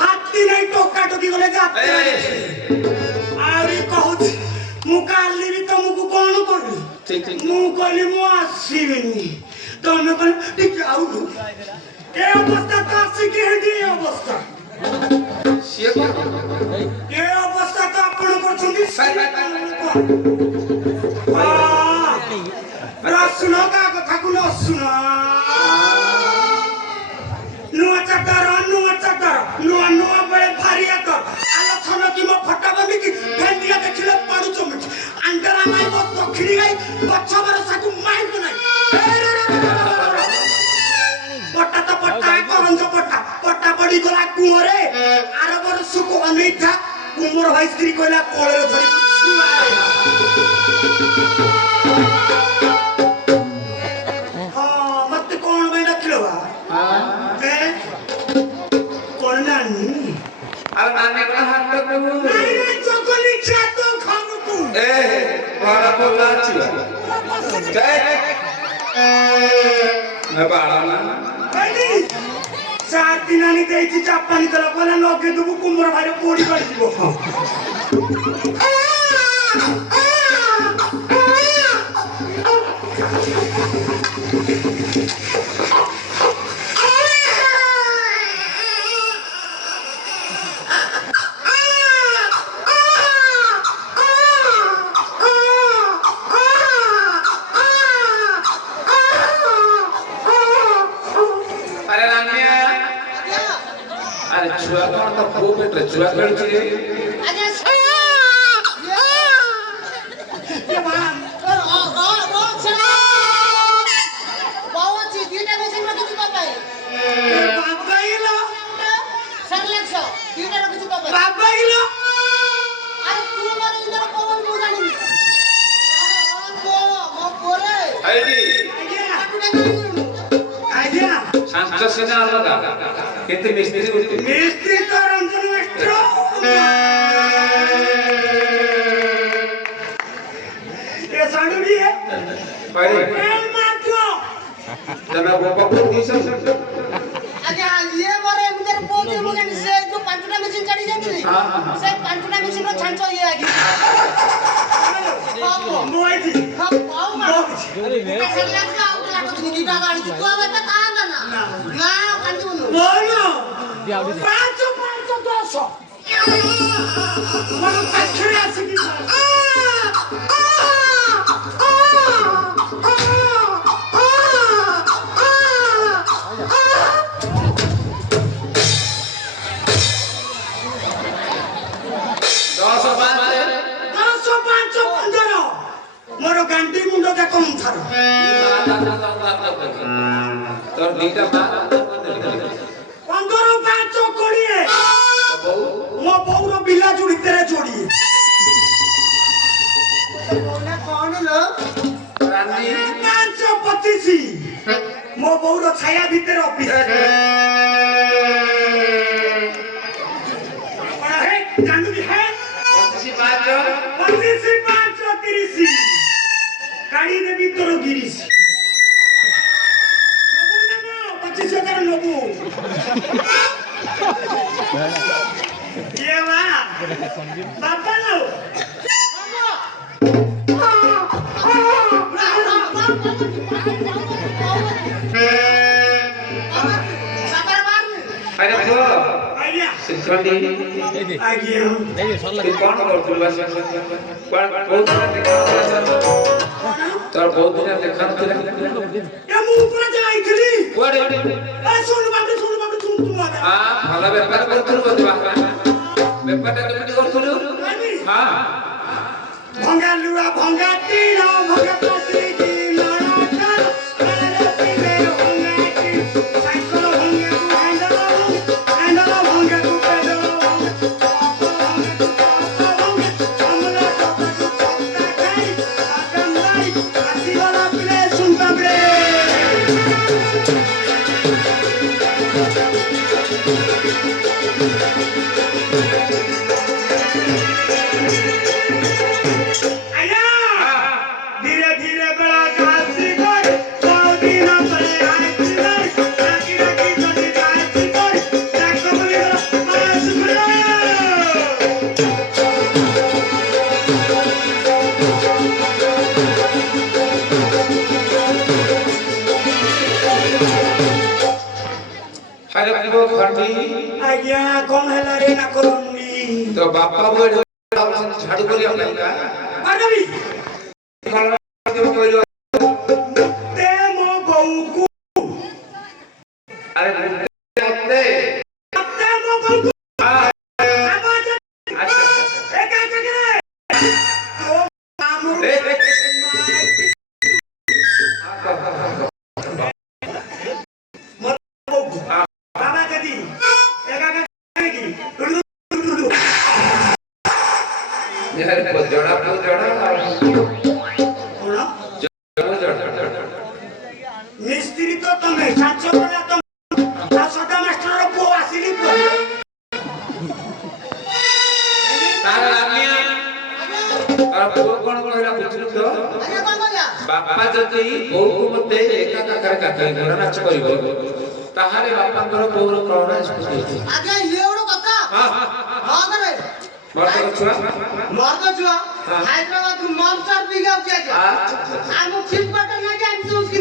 हाथी नहीं टोका टोकी गले जाते आरी कहूच मु काली भी तुमको कौन करू मु कहली मु आसीबिनी तमे कहले ठीक आउ ए अवस्था तो आसी के हेडी अवस्था सिए को ए अवस्था तो आपण करछुंदी सुनो का कथा को न सुनो नुआ चटर नुआ नुआ बड़े भारी आत आलोचना की मो फटा बमी की भेंडिया देखिले पड़ू चमिच अंडरा माई मो दक्षिणी गई बच्चा बरसा को माई बनाई पट्टा तो पट्टा करंज पट्टा पट्टा पड़ी गला कुमरे आर बरस को अनैथा कुमर भाई स्त्री कहला कोळे धरी छुआ हां मत कोन में रखलो बा हां अरे नाने का हाथ तक नहीं चोकली चातो खाऊ तू ए बड़ा बोला छी जय मैं बाड़ा ना भाई सात दिन आनी देई चापानी तला कोला नगे दुबु कुमर भाई पोड़ी कर दिबो छुआ कौन तो खूब बेटे छुआ कर छी ये बात और चला बहुत चीज दीटा मशीन में किछु पाए बाबा इलो सर लक्षो दीटा रो किछु पाए बाबा इलो अरे तू मारे इधर कोन को जानी मो पोरे आईडी आइडिया शांत सेना लगा केते मिस्त्री तो रंजन मिस्टर ये साडू भी है अरे मात्रो तब बाबा को दिस अरे ये मोरे इधर पोते मगन से जो पांचटा मशीन चढ़ी जाती से पांचटा मशीन रो छांचो ये आगे मोई थी हां पाऊ अरे मैं चलना का दीदा गाड़ी तो अब तक आना ना ना कंजू बोलो पांच दस मन पछड़े आसकी मोर गांडी मुंडो के कम थारो तोर दीटा बा 15 5 कोड़िए मो बौरो बिला जुड़ी तेरे जोड़ी बोले कौन लो रानी 525 मो बौरो छाया भीतर ऑफिस है गांडी है 25 কাড়ি দেবী তোর গিরিশ 25,000 নবু ये वा बाबा लो अरे वो आइडिया सिंपली आइडिया तू कौन करतुल बस कौन बहुत तोर बहुत दिन देखा नथिला ए मु ऊपर जाइथिली ओरे ए सुन बाबू सुन तू आ हां भला व्यापार करतुल बदवा व्यापारটা কেমন করতুল हां भंगा लुआ भंगा तीनो भंगा पाती जी लड़ा कर अरे पीवे भंगा की साइकिल भंगा को हैंडल भंगा को पेडल भंगा हमला तो चलता गई आगम लाई आसी वाला प्ले सुनता रे धीरे धीरे बड़ा घासी कर बहुत दिन परे आइती कर राकी चली जाइती कर जाको बोली पास करो अरे वो खंडी आज्ञा कौन है रे ना करूंगी तो बापा वो झाड़ू करी आपला अरे भी कहलो ते मो बहू को अरे बोलते ते मो बहू को आवाज अच्छा एक करे तो मामू बाबा कदी एका की यार जोड़ा मिस्त्री तो तमे सांचो बोला तुम सदा मास्टर रो को आसिली को तारा आमिया तारा को कोन कहला बुझलु तो बापा जति बोउ को मते एका काकर काकर घर नाच करिवो ताहारे बापांकर बोउर करोना स्थिति आगे ये ओडो कथा हां हां करे मर्द छुआ हैदराबाद मॉन्स्टर बिगाव क्या हम ठीक बटन ना जान से उसकी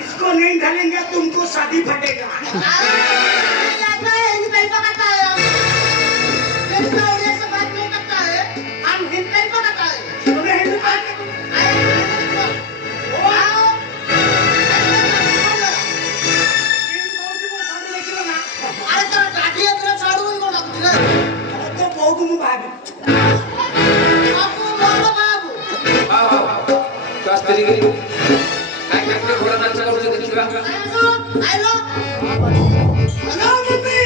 इसको नहीं ढलेंगे तुमको शादी फटेगा यात्रा है हिंदी पे पकड़ता है कितना उड़िया से बात नहीं करता है हम हिंदी पे पकड़ता है तुम्हें हिंदी बात अरे तेरा गाड़ी है तेरा छाड़ू ही कोना कुछ ना तो बहुत मु भाग आपको बोलो बाबू आओ शास्त्री की काय काय घोड़ा नाच करू देखिबा आइलो हेलो मम्मी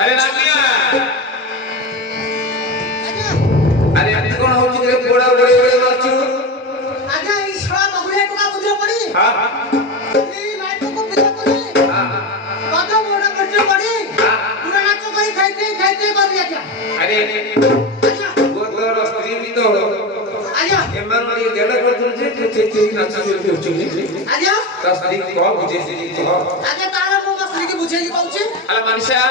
अरे रामिया आजा अरे अति कोन होची रे घोड़ा घोड़े मारछु आजा ई छोड़ा बगुले टका बुझे पड़ी हां ई नाइट को पीछे पड़ी हां बाबा मोड़ा करते पड़ी पूरा नाच करी खाइते कर लिया क्या अरे आजा वो तो स्त्री भी तो आजा एमन ये गेला करथु जे नाच करू होची आजा ता स्त्री को बुझे से तो आजा तारा मो मसली के बुझेगी कहूची अरे मनीषा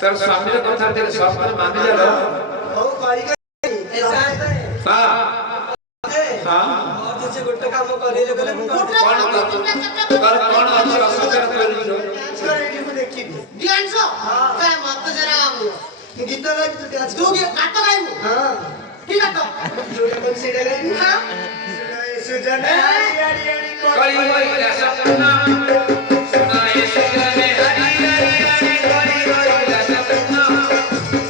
तर स्वामी रे कथा तेरे सब माने जालो ओ करी ऐसा है हां हां और जैसे गुट्टा काम करे लगले कौन कौन अच्छे असर करू रेडी को देखी ध्यान से काय मत जरा गीत गाई तू डांस तू गात गाई हां ठीक है तो जोड़े कोन से गाई हां सुजन यारी यारी करी होई ऐसा सुना सुनाए सुजने हरी हरी हरी करी होई ऐसा सुना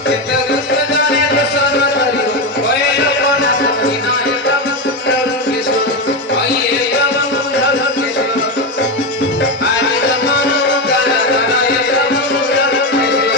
चित्त रुत जाने दसन करी ओए कोना सकीना एकदम करू किसो ओए एकदम करू किसो आरे तमनो करा करा एकदम करू किसो